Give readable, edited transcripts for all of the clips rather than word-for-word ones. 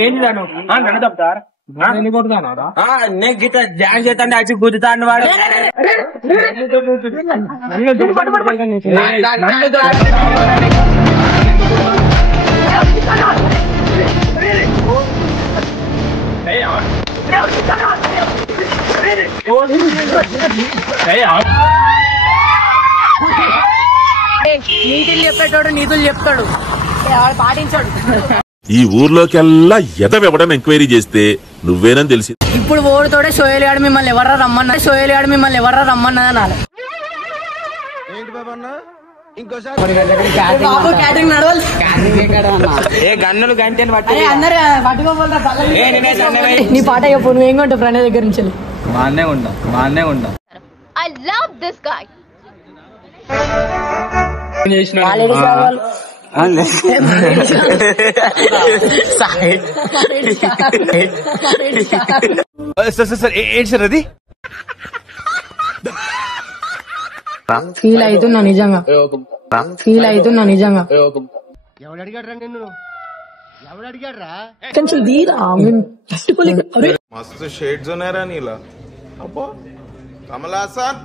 ఏంటి నన్ను తప్పుతారు నేను గీత ధ్యానం చేస్తాను వచ్చి గుద్దుతాను వాడు నీతులు చెప్పేటోడు నీతులు చెప్తాడు పాటించాడు. ఈ ఊర్లోకెల్లా ఎదవెవడం ఎంక్వైరీ చేస్తే నువ్వేనని తెలిసి ఇప్పుడు ఓడితోడే సోయల్ గాడు మిమ్మల్ని ఎవర్రా రమ్మన్నా అనాలి. గన్నులు గంటే నీ పాట చెప్పు, నువ్వేం కొంటావు ప్రణయ్ దగ్గర నుంచి? బాగానే ఉంటా. I love this guy. Sir ఏంటి సార్ అది? ఫీల్ అవుతున్నా నిజంగా. కొంచెం దీరా మస్తు షేడ్స్ ఉన్నారా నీలా? అబ్బో కమలాసన్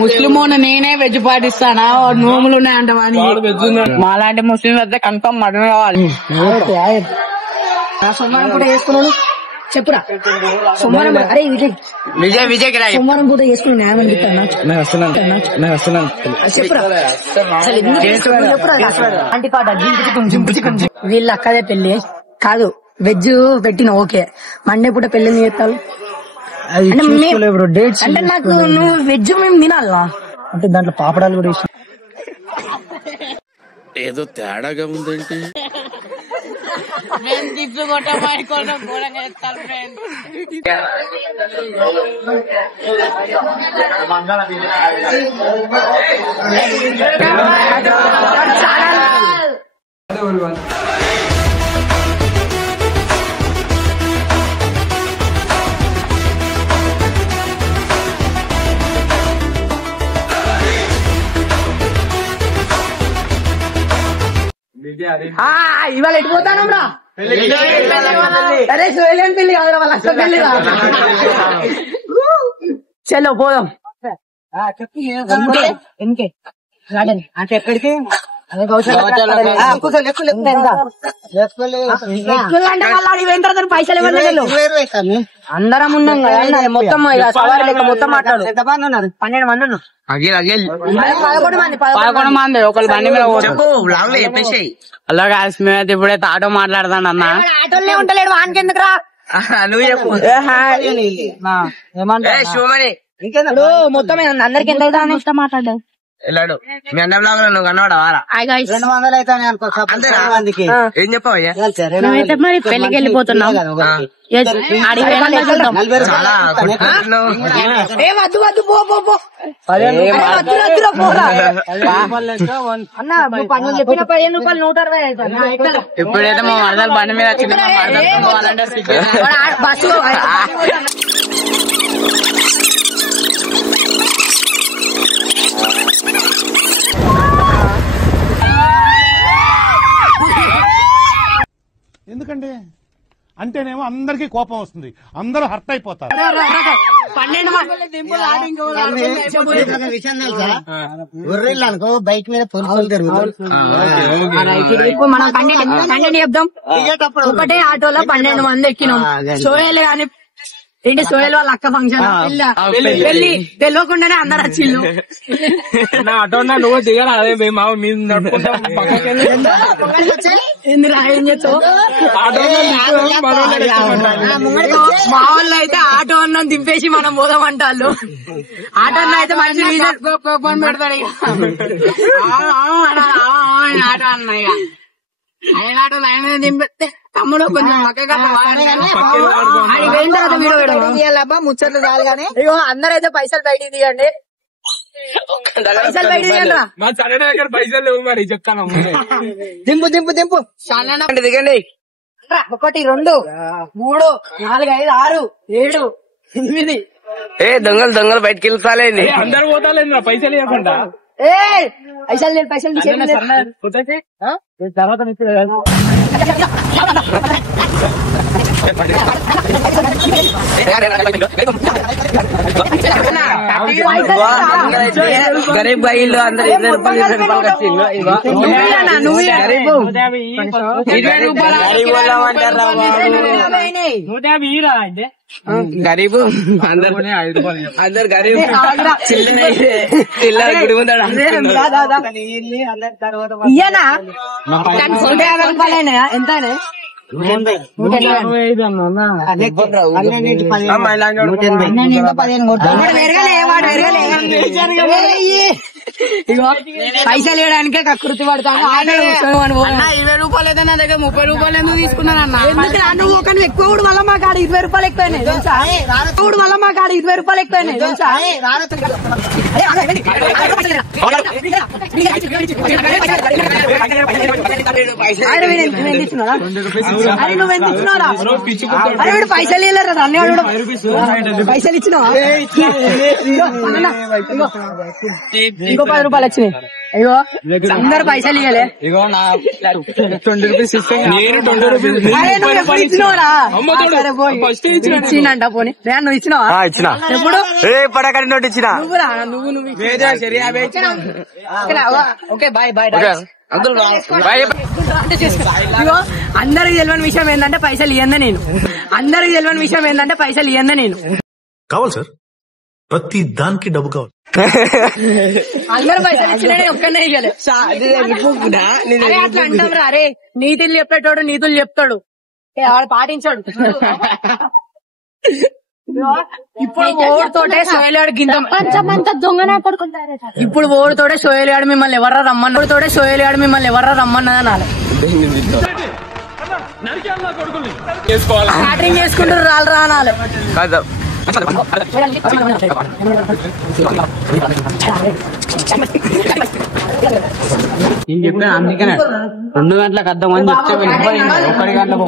ముస్లిం నేనే వెజ్ పాటిస్తానా? నోములు ఉన్నాయంటవాని మాలాంటి ముస్లిం అయితే కన్ఫర్మ్ మటన్ కావాలి. సోమవారం పూట వేసుకున్నాను చెప్పురా. సోమవారం అరే విజయ్ సోమవారం పూట వేసుకుని న్యాయం అనిపిస్తాను చెప్పురా. అసలు చెప్పురా అంటి పాట వీళ్ళ అక్కదే పెళ్లి కాదు. వెజ్ పెట్టిన ఓకే, మండే పూట పెళ్లి చేస్తాను అంటే నాకు నువ్వు వెజ్ మేము తినాలా అంటే దాంట్లో పాపడాలు కూడా వేసి ఏదో తేడాగా ఉందేంటి? ఇవాళ ఎటు పోతాను రా? అరే సోయలేని పెళ్లి కాదురా, వాళ్ళ అక్క పెళ్లి రా. చలో పోదాం. అంటే ఎక్కడికి? పైసలు అందరం ఉన్నాం కదా మొత్తం సవారీ లెక్క మొత్తం మాట్లాడు. 12 మంది ఉన్నాం. 11 మంది ఒకళ్ళు బండి మీద చెప్పేసి అలాగే మేమైతే ఇప్పుడైతే ఆటో మాట్లాడతాను అన్న. ఆటోలే ఉంటలేడు వానికి ఎందుకు రా? నువ్వు చెప్పు. ఏమంటాడు మొత్తం అందరికి ఎంత మాట్లాడావు? వెళ్ళాడు మీ అన్న బ్లాగ్ లో నువ్వు కనవాడవారా? 200 అయితే ఏం చెప్పవయ్యా? మరి పెళ్లికి వెళ్ళిపోతున్నావు. చెప్పిన 15 రూపాయలు 160 ఇప్పుడైతే మా వరదలు బండి మీద బస్సు ఎందుకంటే అంటేనేమో అందరికి కోపం వస్తుంది, అందరూ హర్ట్ అయిపోతారు. 12 అనుకో బైక్ మీద పొరుసలు మనం 12 చెప్దాం. ఒకటే ఆటోలో 12 మంది ఎక్కినాం. సోయల్ గాని ఏంటి సోయల్ వాళ్ళ అక్క ఫంక్షన్ పెళ్లి తెలియకుండానే అందరు వచ్చిళ్ళు. నా ఆటో నువ్వు దిగాలి. అదే మేము ఎందుకు ఏం చేస్తావు? మా వాళ్ళు అయితే ఆటో అన్నం దింపేసి మనం పోదామంటాళ్ళు. ఆటో అన్న అయితే మంచి పెడతాడు. ఆటో అన్నయ్య ఆయన ఆటో లైన్ మీద దింపేస్తే తమ్ముడు కొంచెం ముచ్చట్లు చాలు కానీ అందరైతే పైసలు బయటికి దిగండి. పైసలు బయటికి దిగండి. మా చరణ్ దగ్గర పైసలు లేవు మరి చెప్తాను. దింపు దిగండి. 1 2 3 4 5 6 7 8 ఏ దొంగలు బయటకి వెళ్తాలేండి అందరు పోతాలేండి పైసలు ఇవ్వకుండా పైసలు తర్వాత గరీబ్ బాయిలు అందరు 20 రూపాయలు గరీబు అందరు గరీబ్ చిల్లర గుడి ముందు ఎంత 180 పైసలు వేయడానికే కకృతి పడతాను. 20 రూపాయలు అయితే నా దగ్గర 30 రూపాయలు ఎందుకు తీసుకున్నాను అన్న? నువ్వు ఒక ఎక్కువ కూడా వల్ల మా కాడ 20 రూపాయలు ఎక్కువైనాయి తెలుసా? వల్ల మా కాడ 20 రూపాయలు ఎక్కువైనాయి తెలుసా? నువ్వెంత ఇచ్చినారా? పైసలు ఇవ్వలేరా? పైసలు ఇచ్చినావా? ఇంకో 10 రూపాయలు వచ్చినాయి. అయ్యో అందరు పైసలు ఇవ్వలే. ₹20 నేను 20 రూపీస్ ఇచ్చినవరా? ఇచ్చినంట పోనీ నువ్వు ఇచ్చినావా? ఇచ్చిన ఎప్పుడు పడకడి నోటి ఇచ్చిన ఓకే బాయ్ బాయ్. అందరికి తెలియని విషయం ఏంటంటే పైసలు ఇయ్యందా నేను. అందరికి తెలియని విషయం ఏంటంటే పైసలు ఇయ్యందా నేను. కావాలి సార్, ప్రతి దానికి డబ్బు కావాలి. అందరు పైసలు ఇచ్చినా ఒక్కనే ఇయ్యలే. అట్లా అంటాం రా. అరే నీతులు చెప్పేటోడు నీతులు చెప్తాడు, వాడు పాటించాడు. ఇప్పుడు ఓడితోటే సోయలేడు గింత దొంగనే పడుకుంటారు. ఇప్పుడు ఓడితోటే సోయలేడు మిమ్మల్ని ఎవర్రా రమ్మన్నా, ఓడితోటే సోయలేడు మిమ్మల్ని ఎవర్రా రమ్మన్నది అనాలి. స్టార్టింగ్ చేసుకుంటారు రాళ్ళు రా అనాలి. నేను చెప్పిన అందుకనే 2 గంటలకు అద్దామని చెప్తే 1 గంటలకు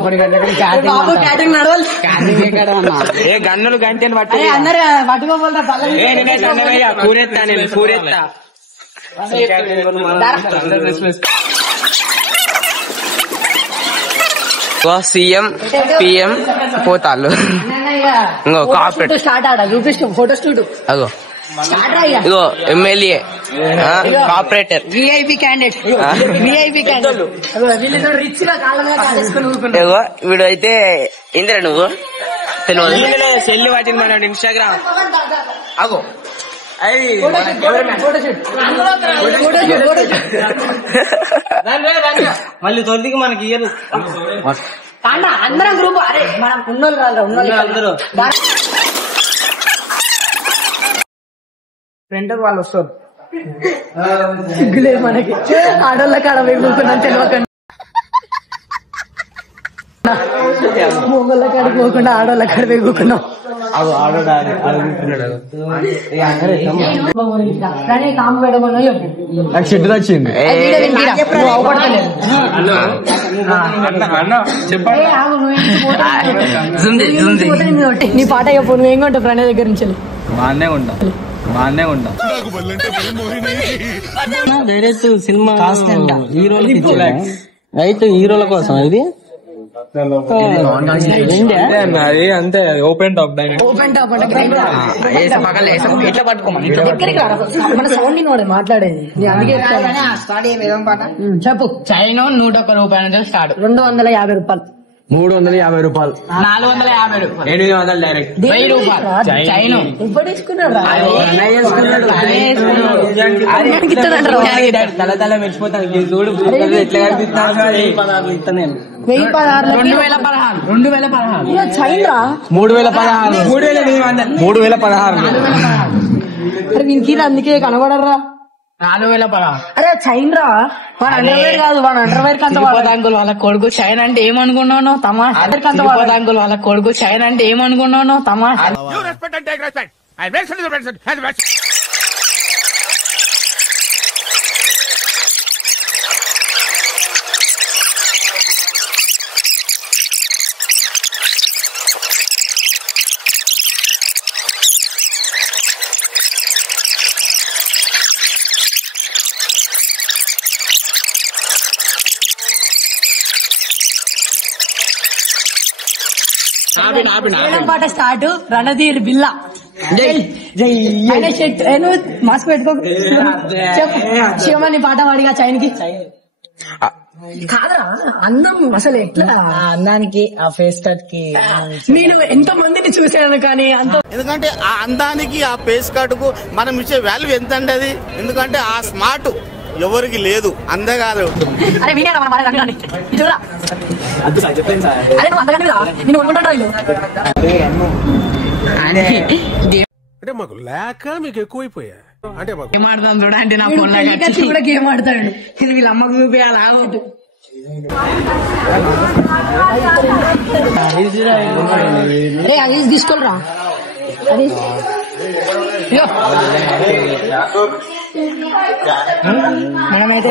గన్నులు గంటని పట్టి అందరు పట్టుకోపోతా కూరెత్తా నేను కూరెత్తా. సీఎం పిఎం పోతాళ్ళు ఇంకో కార్పొరేట్ స్టార్ట్ ఆడ చూపిస్తూ ఫోటో స్టూడియో. అగో ఇగో MLA corporator VIP candidate VIP candidate rich గా కాళ్ళ మీద కాలేసుకుని ఇగో వీడు అయితే ఇందిరా నువ్వు తెలియదు సెల్లు పట్టింది మన ఇన్స్టాగ్రామ్. అగో మళ్ళీ తొలికి మనకి ఇయ్యరు అందరం గ్రూప్. అరే మనం ఉన్నోళ్ళు కాదు ఉన్నోళ్ళు ఫ్రెండ్ వాళ్ళు వస్తారు. సిగ్గులేదు మనకి ఆడోళ్ళ కాడ వేగుకున్నాం తెలియకుండా, మొగోళ్ళ కాడ పోకుండా ఆడోళ్ళ కాడ వేగుకున్నాం. షెడ్ వచ్చింది నీ పాట చెప్పు. నువ్వేం కొంటావు ప్రణయ్ దగ్గర నుంచి? బాగానే ఉంటా డైరెక్ట్ సినిమా రైట్ హీరోల కోసం ఇది అది అంతే. ఓపెన్ టాప్ ఓపెన్ టాప్ ఎట్లా పట్టుకోమని మన సౌండ్ నోడే మాట్లాడేది. అందుకే చెప్పు. చైన్ 101 రూపాయల నుంచి స్టార్ట్. 250 రూపాయలు, 350 రూపాయలు, 450 రూపాయలు, 700 డైరెక్ట్, 1000 రూపాయలు చైన్. ఇప్పుడు తీసుకున్నాడు తల మెచ్చిపోతాను చూడు ఎట్లా కనిపిస్తాను. 2016 చైన్ రా. 3016 3016 వీనికి అందుకే కనబడరా. 4016 అరే చైన్ రా. వాడు అండర్వేర్ కాదు, వాడు అండర్వేర్ కంటే వాళ్ళ కొడుకు చైన్ అంటే ఏమనుకున్నాను తమా. వాళ్ళ కొడుకు చైన్ అంటే ఏమనుకున్నాను తమా. పాట స్టార్ట్. రణధీర్ బిల్లా మాస్క్ పెట్టుకో. చెప్పు శివమని పాట పాడిగా చైన్కి కాదరా అందం అసలు ఎట్లా అందానికి ఆ ఫేస్ కట్ కి నేను ఎంత మందిని చూసాను కానీ అంత ఎందుకంటే ఆ అందానికి ఆ ఫేస్ కట్ కు మనం ఇచ్చే వాల్యూ ఎంత అండి అది. ఎందుకంటే ఆ స్మార్ట్ ఎవరికి లేదు, అందగాదు. అరే వినేరా మన అరే నువ్వు అందగానే నేను అనుకుంటా అంటే మాకు లేక మీకు ఎక్కువైపోయా అంటే గేమ్ ఆడతాను చూడండి. నా ఫోన్ కూడా గేమ్ ఆడతాడు. ఇది వీళ్ళ అమ్మకు చూపించాలి ఆగొట్టు. అది తీసుకోరా అది మనమైతే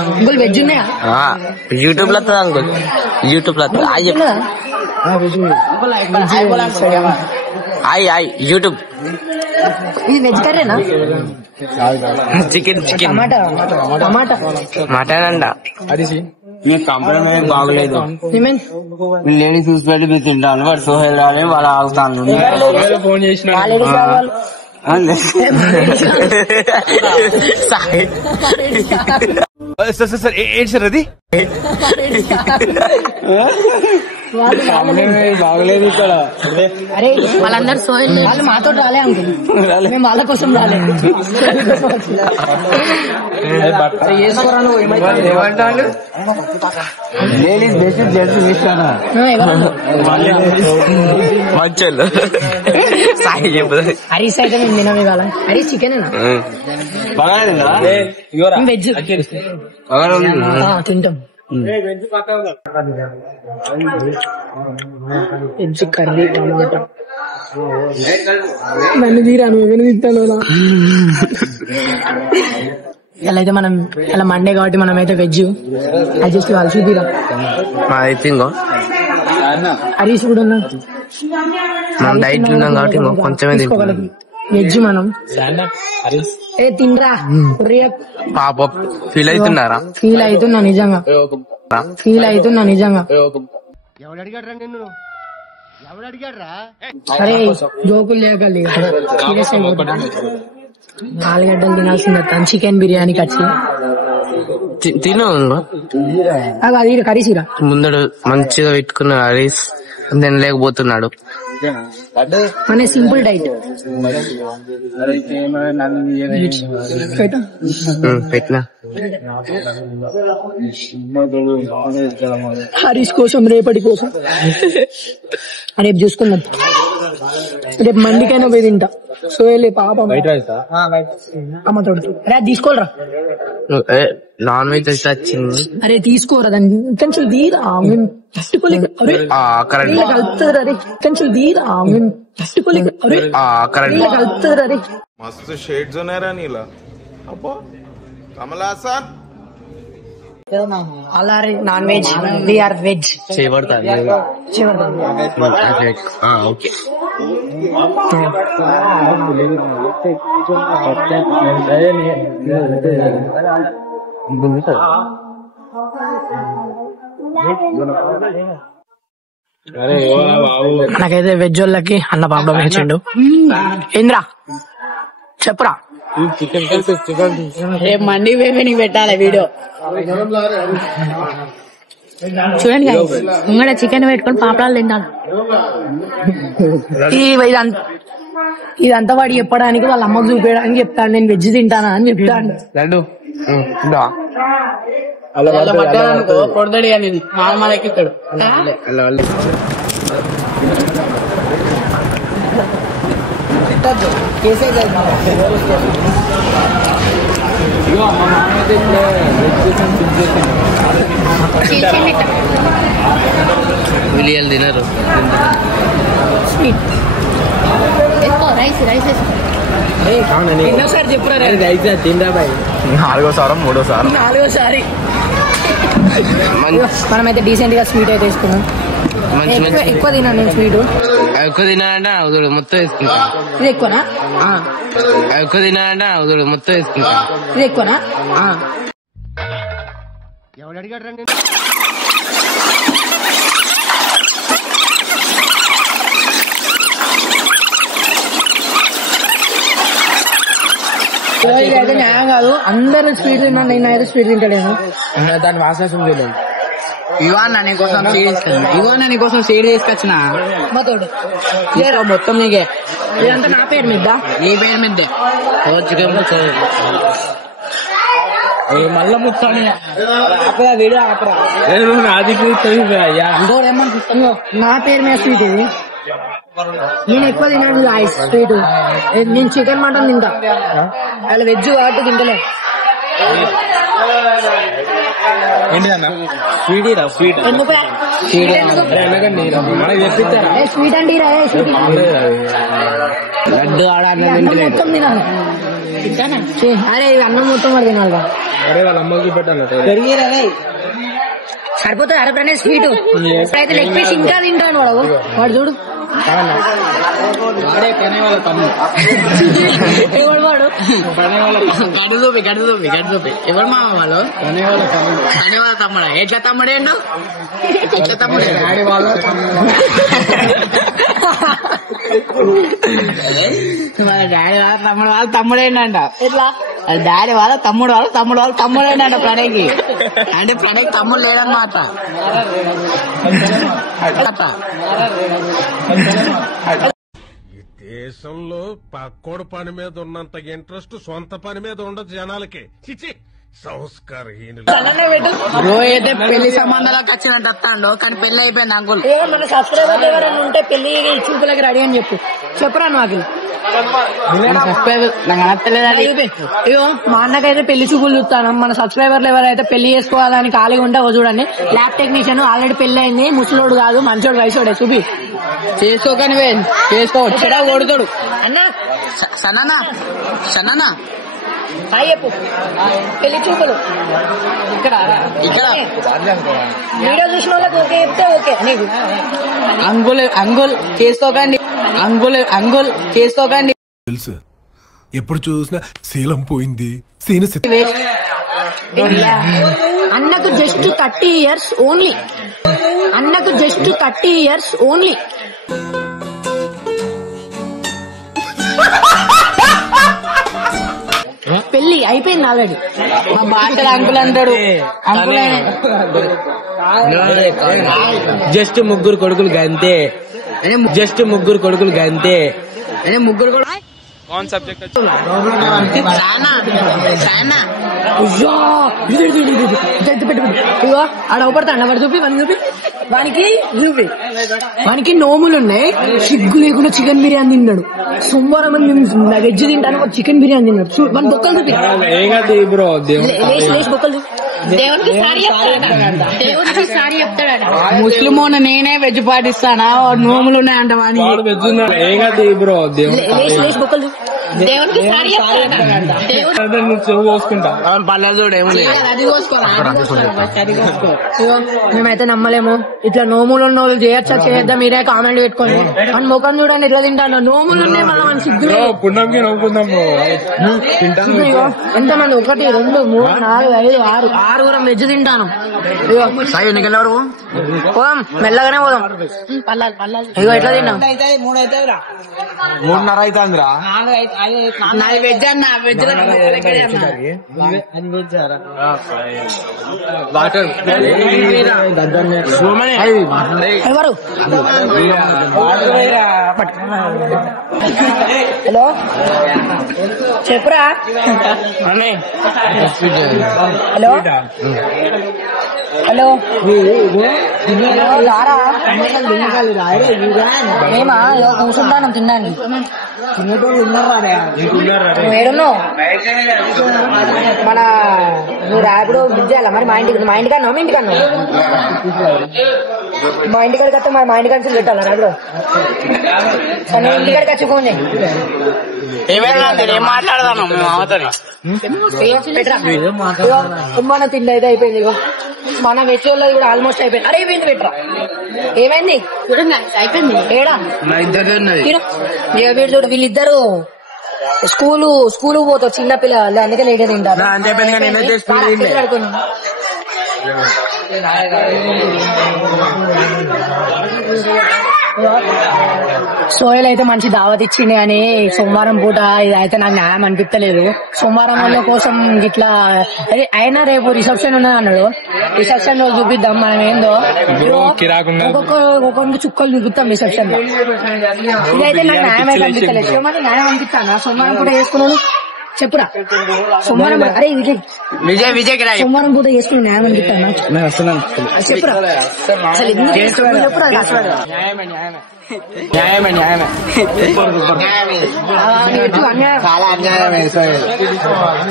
అంకుల్ వెజ్ ఉన్నాయా? యూట్యూబ్ లో వస్తుంది అంకుల్, యూట్యూబ్ లో యూట్యూబ్. ఇది వెజ్ కర్రీనా? చికెన్ టమాటా టమాటా మటన్ అంట. మీకు కంపెనీ బాగలేదు. లేడీ చూసి పెట్టి మీరు తింటాను. వాడు సోహెల్ అని వాళ్ళు ఆగుతాను. ఫోన్ చేసిన ఏంటి సార్ అది బాగలేదు ఇక్కడ. అరే వాళ్ళందరూ సోహెల్ వాళ్ళు మాతో రాలే అంకుల్, మేము వాళ్ళ కోసం రాలే. ఏమంటాడు లేడీస్ బేసిక్ జెంట్స్ తీస్తానా మంచోళ్ళు సాయి చెప్పు. హరీస్ అయితే మేము తినమే వాళ్ళ. హరీస్ చికెన్ వెజ్ తింటాం. వెజ్ కర్రీ టమాటా నన్ను తీరాను ఎవరు తింటాను. ఇలా అయితే మనం ఇలా మండే కాబట్టి మనం అయితే వెజ్ అడ్జస్ట్ కావాలి. చూపిరా హరీష్ కూడా ఉన్నా. మనం డైట్ ఉన్నాం కాబట్టి కొంచెమే వెజ్ మనం తినరా. పాప ఫీల్ అవుతున్నారా? ఫీల్ అవుతున్నా నిజంగా, ఫీల్ అవుతున్నా నిజంగా. అరే జోకులు లేకలి ఆలుగడ్డలు తినాల్సిందే. చికెన్ బిర్యానీకి వచ్చి తిను అది కరీసిరా ముందడు మంచిగా పెట్టుకున్న హరీస్ తినలేకపోతున్నాడు. మన సింపుల్ డైట్ పెట్టినా. హరీష్ కోసం రేపటి కోసం రేపు చూసుకుందాం. రేపు మండికైనా పోయి తింటా. సో వెళ్ళి పాపం అమ్మతోడు. అరే అది తీసుకోరా. నాన్ వెజ్ అయితే వచ్చింది. అరే తీసుకోరా దాన్ని కొంచెం తీరా మేము తట్టుకోలేక. కలుపుతుంది అరే కొంచెం తీరా మేము తట్టుకోలేక. కలుపుతుంది అరే మస్తు షేడ్స్ ఉన్నారా నీలా. అబ్బో కమలాసన్ అలా నాన్ వెజ్ వీఆర్ వెజ్ చేయబడతాను. ఓకే నాకైతే వెజ్ వాళ్ళకి అన్న పాపడం వేసిండు. ఏంద్రా చెప్పురా. రేపు మండి నీకు పెట్టాలి వీడియో. చూడండి ముంగడ చికెన్ పెట్టుకొని పాపడాలు తింటాను. ఇదంతా వాడు చెప్పడానికి వాళ్ళ అమ్మకు చూపించడానికి చెప్తాను. నేను వెజ్ తింటానా అని చెప్తాను. కొడతాడు మామలెక్కిస్తాడు. విలియలు తినరు. ఎన్నోసారి చెప్పురా. నాలుగోసారి మనమైతే డీసెంట్ గా స్వీట్ అయితే వేసుకున్నాం. ఎక్కువ తిన్నాను నేను స్వీట్. ఎక్కువ తినాలంటే అవుతాడు మొత్తం వేసుకుంటా. ఇది ఎక్కువనా? ఎక్కువ తినాలంటే అవుతాడు మొత్తం వేసుకుంటా. ఇది ఎక్కువనా? ఎవడు అడిగాడు రండి. ఇదైతే న్యాయం కాదు. అందరూ స్వీట్ తిన్నాను, నేను అయితే స్వీట్ తింటలేను. దాని వాసన చూడలేదు. ఇవన్న నీకోసం సీడ్ తీసుకొచ్చిన మొత్తం నీకే. ఇదంతా నా పేరు మీద, నీ పేరు మీదే మళ్ళా ముట్టాను వీడియో ఆపరా. నా పేరు మీద స్వీట్ ఇది. నేను ఎక్కువ తిన్నాను స్వీట్. నేను చికెన్ మటన్ తింటా, అలా వెజ్ కాబట్టి తింటలే. స్వీట్ స్వీట్ అండి లడ్డు ఆడ మొత్తం తినాలి. అరే అన్నం మొత్తం మరి తినాలి. వాళ్ళ అమ్మకి పెట్టాలి. సరిపోతుంది అరపనే స్వీట్. ఇప్పుడైతే లెగ్ పీస్ ఇంకా తింటాను వాడు. వాడు చూడు ఎవడు వాడు గడి ఎవరు మా వాళ్ళు కనే వాళ్ళ తమ్ముడా? ఎట్లా తమ్ముడేండు? ఎట్లా తమ్ముడే? డాడీ వాళ్ళు డాడీ వాళ్ళ తమ్ముడు వాళ్ళు తమ్ముడేండంట. ఎట్లా డాడీ వాళ్ళ తమ్ముడు వాళ్ళు తమ్ముడేండంట ప్రణయ్కి. అంటే ప్రణయ్కి తమ్ముడు లేదన్నమాట. ఈ దేశంలో పక్కోడు పని మీద ఉన్నంత ఇంట్రెస్ట్ సొంత పని మీద ఉండదు జనాలకి. చిచి సంస్కారహీనులు. బ్రో అయితే పెళ్లి సంబంధాలకు వచ్చినట్టు వస్తాడు, కానీ పెళ్లి అయిపోయింది అంకుల్. మన సబ్స్క్రైబర్లు ఎవరైనా ఉంటే పెళ్లి చూపులకి రెడీ అని చెప్పరా నాకు. ఇగో మా అన్నకైతే పెళ్లి చూపులు చూస్తాను. మన సబ్స్క్రైబర్లు ఎవరైతే పెళ్లి చేసుకోవాలని ఖాళీగా ఉంటే చూడండి. ల్యాబ్ టెక్నీషియన్ ఆల్రెడీ పెళ్లి అయింది, ముసలోడు కాదు, మంచోడు, వయసోడే. చూపి చేసుకోకని చేసుకో చెడా కొడుతాడు అన్న. సన్నా చెప్పు పెళ్లి చూపులు ఇక్కడ వీడియో చూసిన వాళ్ళకి ఓకే చెప్తే ఓకే నీకు. అంగుల్ చేసుకోకండి. తెలుసు ఎప్పుడు చూసినా శీలం పోయింది. అన్నకు జస్ట్ 30 years ఓన్లీ. అన్నకు జస్ట్ 30 years ఓన్లీ. పెళ్లి అయిపోయింది ఆల్రెడీ. మా బాటలు అంకుల్ అంటాడు. జస్ట్ ముగ్గురు కొడుకులు గంతే. ముగ్గురు కూడా ఇగో ఆడ అవపడతాడు. వాడు చూపి వానికి నోములున్నాయి. సిగ్గు లేకుండా చికెన్ బిర్యానీ తిన్నాడు. సోమవారం వెజ్ తింటాను, చికెన్ బిర్యానీ తిన్నాడు. మన బొక్కలు చూపి లేచి బొక్కలు దేవునికి సారీ చెప్తాడు. ముస్లిమోన నేనే వెజ్ పాటిస్తానా? నోములు ఉన్నాయంట వాడిని. లేచి బొక్కలు దేవునికి సారీ మేమైతే నమ్మలేము. ఇట్లా నోములు ఉన్న వాళ్ళు చేయొచ్చా చేయొద్దా మీరే కామెంట్ పెట్టుకోండి. మన ముఖం చూడండి ఇట్లా తింటాను. నోములు ఉన్నాయి మన సిగ్గు. ఎంతమంది? 1 2 3 4 5 6 వెజ్ తింటాను. పోదాం మెల్లగానే పోదాం. ఇగో ఎట్లా తిన్నాం? 3:30 అవుతుందిరా. నాది వెజ్ అన్న. వెజ్ ఎవరు? హలో చెప్పురా. హలో మేమా కూర్చుంటాను తిన్నాను. వేడున్నావు మన నువ్వు ర్యాపిడో బుక్ చేయాలా మరి? మా ఇంటికన్నా మీ ఇంటికన్నా? మా ఇంటికాడికి వస్తే మా ఇంటికాడి పెట్టాలా ర్యాపిడో? నేను ఇంటికాడికి వచ్చి ఫోన్ చేయి. మాట్లాడదాను మన తిండి అయితే అయిపోయింది. ఇగో మన వెచ్చోళ్ళు కూడా ఆల్మోస్ట్ అయిపోయింది. అరే అయిపోయింది పెట్టరా. ఏమైంది? అయిపోయింది ఏడా వీడు చూడు. వీళ్ళిద్దరు స్కూల్ పోతారు చిన్న పిల్లలు, అందుకే లేట్ తింటారు. సోయల్ అయితే మంచి దావత్ ఇచ్చింది అని సోమవారం పూట ఇదైతే నాకు న్యాయం అనిపించలేదు. సోమవారం వాళ్ళ కోసం ఇట్లా అదే అయినా రేపు రిసెప్షన్ ఉన్నది అన్నాడు. రిసెప్షన్ లో చూపిద్దాం మనం ఏందో, ఒక్కొక్కరికి చుక్కలు చూపిస్తాం రిసెప్షన్ లో. ఇదైతే నాకు న్యాయం అయితే అనిపించలేదు. ఏమన్నా న్యాయం అనిపిస్తానా? సోమవారం పూట చేసుకున్నాను చెప్పురా. సోమవారం అరే విజయ్ సోమవారం పూట చేసుకుని న్యాయం అనిపిస్తానా? చెప్పురా అసలు ఎందుకు చెప్పురా.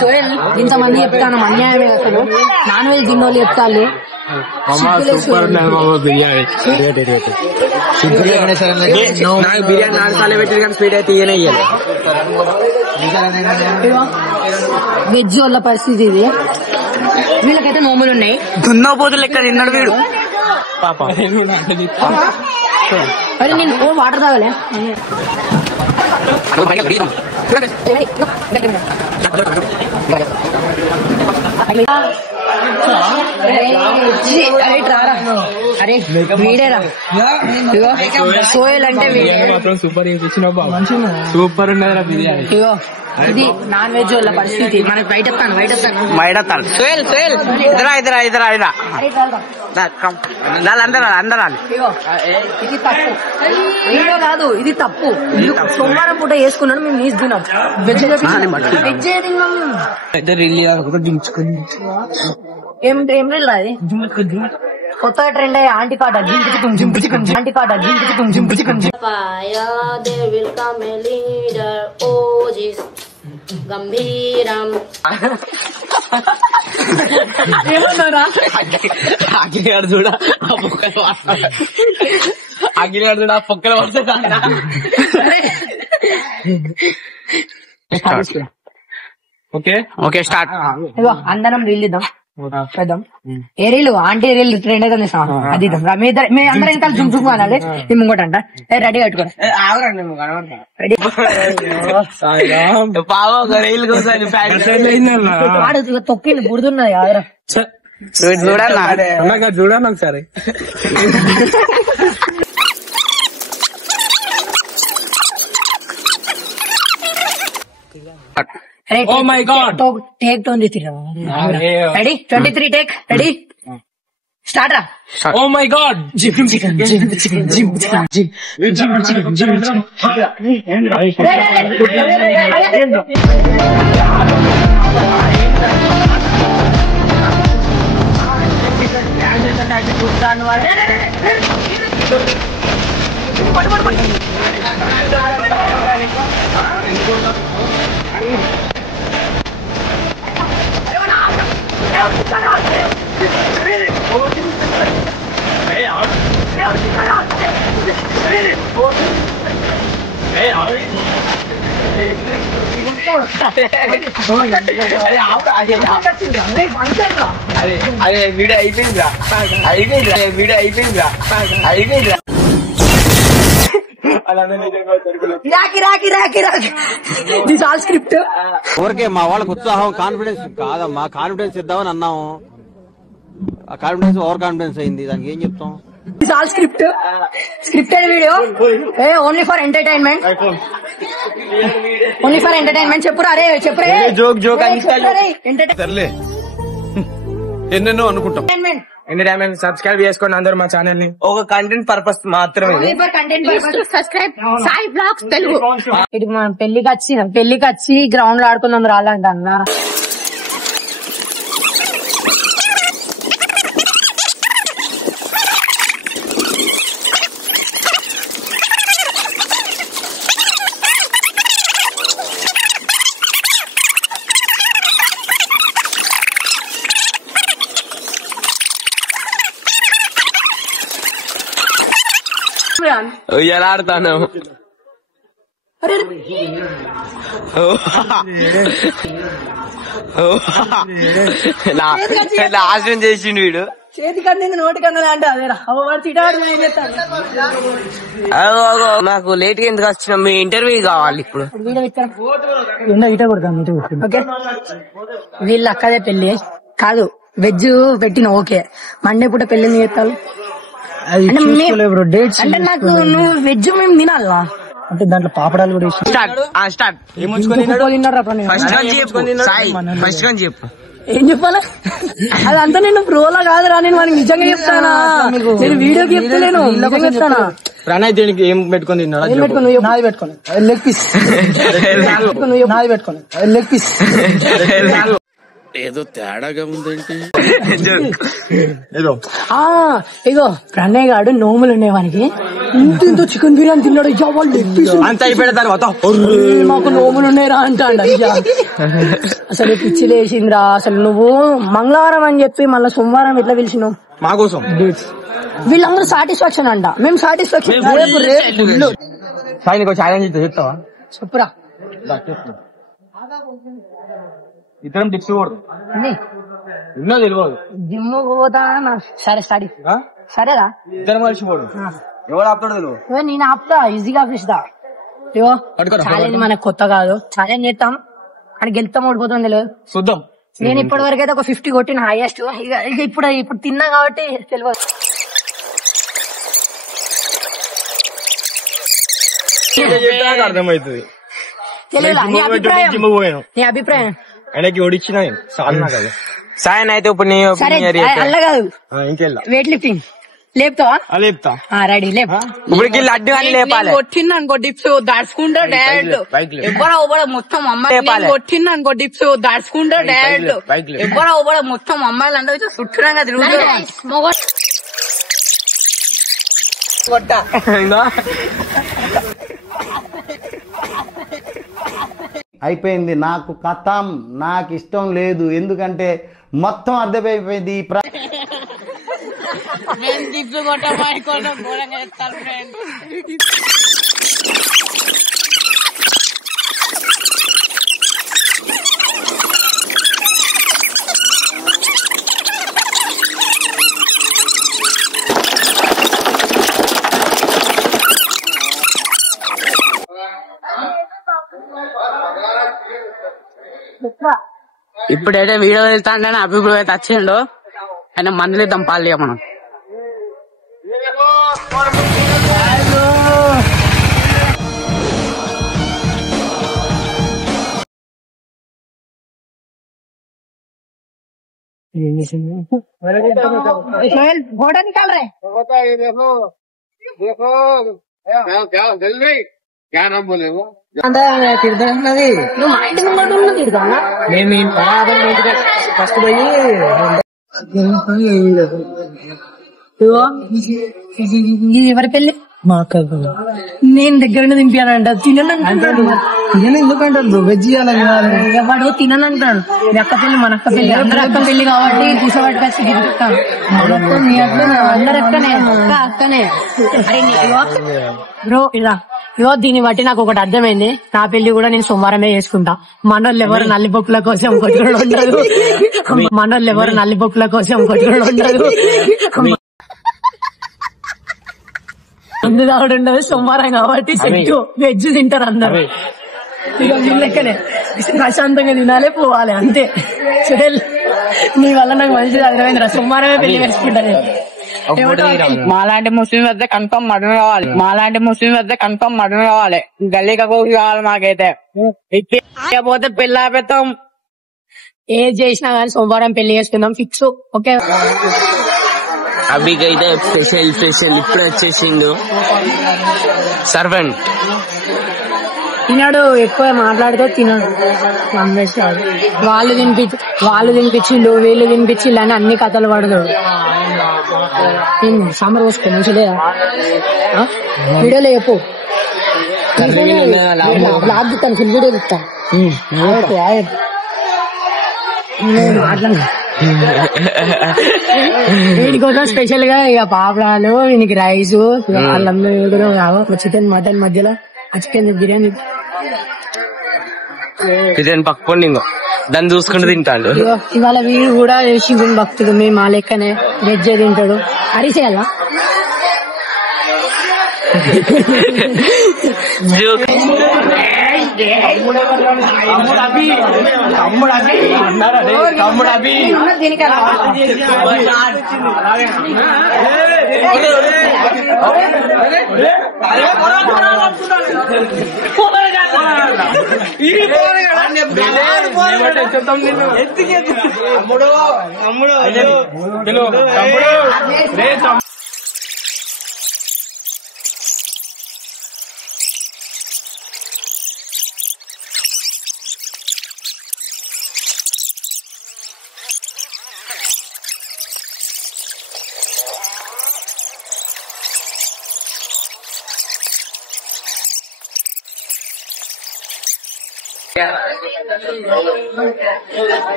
సోయల్ ఇంతమంది చెప్తాను అన్యాయమే. అసలు నాన్ వెజ్ తిన్నోళ్ళు చెప్తాను బిర్యానీ 4 సార్లు పెట్టి కానీ స్వీట్ అయితే వెజ్ వాళ్ళ పరిస్థితి ఇది. వీళ్ళకైతే నోములు ఉన్నాయి. దున్నపోతులు ఎక్కడ తిన్నాడు వీడు పాప. అరే నేను వాటర్ తాగలే. అరే వీడేరా సోయల్ అంటే సూపర్ ఉన్నదిరా బిర్యానీ. ఇగో ఇది నాన్ వెజ్ వాళ్ళ పరిస్థితి. మనకి బయట సోయల్ అందరూ ఇది తప్పు. వీడియో కాదు, ఇది తప్పు. సోమవారం పూట వేసుకున్నాడు, మేము నీసు తిన్నాం. వెజ్ ఏం రీల్ అది కొత్తగా ట్రెండ్ అయ్యే ఆంటీ పాట ఆంటీ పాట గంభీరం ఏమన్నారా? అఖిలాడు చూడ పొక్కలు పడుతుంది. Okay start. ఇగో అందరం రీల్ ఇద్దాం పెద్దాం. ఏ రీలు ఆంటీ రీల్ ట్రెండ్ అయితే అది ఇద్దాం. మీ అందరం ఇంకా జుమ్ జుమ్ అనాలి. నీ ముంగటంట రెడీ కట్టుకో. తొక్కింది బుడుతున్నది ఆదరా చూడండి ఒకసారి. Oh my God! Take 23. Ready? 23 take. Ready? Start. Oh my God! అదే వీడియో అయిపోయిందిరా. స్క్రిప్ట్ ఊరికే మా వాళ్ళకి ఉత్సాహం కాన్ఫిడెన్స్ కాదమ్మా, కాన్ఫిడెన్స్ ఇద్దామని అన్నాము. ఆ కాన్ఫిడెన్స్ ఓవర్ కాన్ఫిడెన్స్ అయింది. దానికి ఏం చెప్తాం? Script scripted video only for entertainment. చెప్పురా అరే చెప్పురే. జోక్ ఎన్నెన్నో అనుకుంటాం. ఎంటర్టైన్మెంట్ సబ్స్క్రైబ్ చేసుకోండి అందరూ మా ఛానల్ ని. ఒక కంటెంట్ పర్పస్ మాత్రమే. సాయి బ్లాగ్స్ తెలుగు. ఇది మనం పెళ్లికి వచ్చి గ్రౌండ్ లో ఆడుకుందాం రాలంట అన్నా. ఎలా ఆడతాను? నాశనం చేసిండు వీడు. చేతి కంది నోటి కన్నా అంటే నాకు లేట్ గా ఎందుకు వచ్చిన? మీ ఇంటర్వ్యూ కావాలి ఇప్పుడు. ఓకే వీళ్ళ అక్కదే పెళ్లి కాదు, వెజ్ పెట్టిన ఓకే, మండే పూట పెళ్లి చేస్తాను అంటే నాకు నువ్వు వెజ్ మేము తినాలా అంటే దాంట్లో పాపడాలు కూడా ఏం చెప్పాలా? అదంతా నేను ప్రోలా కాదురా, నేను మనకి నిజంగా చెప్తానా, నేను వీడియోకి చెప్తలేను, నిజంగా చెప్తానా. ప్రణయ్ దీనికి ఏం పెట్టుకుని తిన్నాడు? నాది పెట్టుకోండి లెగ్ పీస్, నాది పెట్టుకోండి లెగ్ పీస్. ఏదో తేడాగా ఉందేంటి? ఇగో ప్రణయ్ గాడు నోములు ఉండేవానికి ఇంత చికెన్ బిర్యానీ తిన్నాడు. అంత అయిపోయిన తర్వాత మాకు నోములు ఉన్నాయిరా అంటాడు. అసలు పిచ్చి లేచిందిరా. అసలు నువ్వు మంగళవారం అని చెప్పి మళ్ళీ సోమవారం ఎట్లా పిలిచినావు? మా కోసం వీళ్ళందరూ సాటిస్ఫాక్షన్ అంట, మేము సాటిస్ఫాక్షన్. ఛాలెంజ్ చెప్తావా? చెప్పురా. ఇద్దరం టిప్స్ కూడా ఎన్నో తెలియదు. జిమ్ పోతా సరే స్టడీ సరేరా, ఇద్దరం కలిసి పోడు. ఎవరు ఆపుతాడు తెలియదు. నేను ఆపుతా, ఈజీగా ఆపిస్తా. ఇవో ఛాలెంజ్ మనకు కొత్త కాదు, ఛాలెంజ్ చేస్తాం కానీ గెలుస్తాం ఓడిపోతాం తెలియదు, చూద్దాం. నేను ఇప్పటి వరకు అయితే ఒక 50 కొట్టిన హైయెస్ట్. ఇక ఇప్పుడు తిన్నా కాబట్టి తెలియదు. అర్థమవుతుంది. తెలియదా నీ అభిప్రాయం? ఆయనకి ఓడిచ్చిన సాయన్ అయితే ఇప్పుడు సరే అల్ల కాదు, ఇంకెళ్ళా వెయిట్ లిఫ్టింగ్ లేపుతావా? లేపుతా. రెడీ లేపు. ఇప్పటికి లడ్డు అని లేపాలి. కొట్టింది అనుకో డిప్స్ దాచుకుంటా డైరెక్ట్ ఎవరో మొత్తం అమ్మాయి కొట్టింది అనుకో డిప్స్ దాచుకుంటా డైరెక్ట్ ఎవరో మొత్తం అమ్మాయిలు అంటే చుట్టూరంగా తిరుగుతారు. అయిపోయింది నాకు కథం, నాకు ఇష్టం లేదు. ఎందుకంటే మొత్తం అర్థమైపోయింది. ఇప్పుడైతే వీడియో వెళ్తాంటే అభిప్రాయం అయితే వచ్చిండు. ఆయన మందులు ఇద్దాం పాలు మనం. फोटो निकाल रहे क्या नाम बोले वो? తిడుతున్నది నువ్వు మా ఇంటి ముందు ఉన్న తిడుతున్నా. ఫస్ట్ పోయి ఇది ఎవరి పెళ్లి? మా అక్క. నేను దగ్గర దింపానంట. తిననంటాడు. ఎందుకంటారు వెజ్ వాడు తిననంటాడు. మీ అక్క పెళ్లి మన అక్క పెళ్లి, అందరు అక్క పెళ్లి కాబట్టి కూర్చోబెట్టుకొచ్చి గిఫ్ట్ మీ అక్క అందరు అక్కనే అక్కనే. బ్రో ఇలా ఇవో దీన్ని బట్టి నాకు ఒకటి అర్థమైంది. నా పెళ్లి కూడా నేను సోమవారమే చేసుకుంటా. మనోళ్ళు ఎవరు నల్లిబొక్కుల కోసం కొట్టుకోవడం ఉండదు. మనోళ్ళు ఎవరు నల్లిబొక్కుల కోసం కొట్టుకోవడం ఉండదు. ముందు దావుడు ఉండదు. సోమవారం కాబట్టి చెట్టు వెజ్ తింటారు అందరు. ఇక లెక్కనే ప్రశాంతంగా తినాలే పోవాలి అంతే. నీ వల్ల నాకు మంచిది అర్థమైందిరా. సోమవారమే పెళ్లి చేసుకుంటాను. మాలాంటి ముస్లిం వద్ద కన్ఫర్మ్ మటన్ కావాలి. మాలాంటి ముస్లిం వద్ద కన్ఫర్మ్ మటన్ కావాలి. గల్లీ కకోకి కావాలి మాకైతే. పోతే పెళ్లి ఆపేస్తాం. ఏది చేసినా కానీ సోమవారం పెళ్లి చేసుకుందాం ఫిక్స్. ఓకే. అభికైతే స్పెషల్ ఇప్పుడు వచ్చేసిండు సర్వెంట్. తినడు, ఎక్కువ మాట్లాడితే తినడు. వాళ్ళు తినిపించిళ్ళు వీళ్ళు తినిపించిళ్ళు అని అన్ని కథలు పడతాడు. సాంబార్ పోసుకో మంచి లేదా వీడియోలో చెప్పు. బ్లాగ్ తిస్తాను, ఫుల్ వీడియో తిస్తాను. వీడికోసం స్పెషల్ గా ఇక పాపడాలు, వీనికి రైస్, అల్లం చికెన్ మటన్ మధ్యలో చికెన్ బిర్యానీ పక్కండి ఇంకో దాన్ని చూసుకుంటూ తింటాడు. ఇవాళ వీడు కూడా శివుని భక్తుడు. మేము మా లెక్కనే వెజ్ తింటాడు. అరిసేయాలా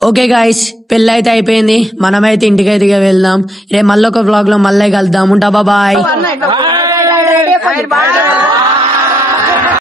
ఓకే గాయ్స్, పెళ్ళి అయితే అయిపోయింది. మనమైతే ఇంటికైతే వెళ్దాం. రేపు మళ్ళీ ఒక వ్లాగ్ లో మళ్ళీ కలుద్దాం. ఉంటా, బాయ్.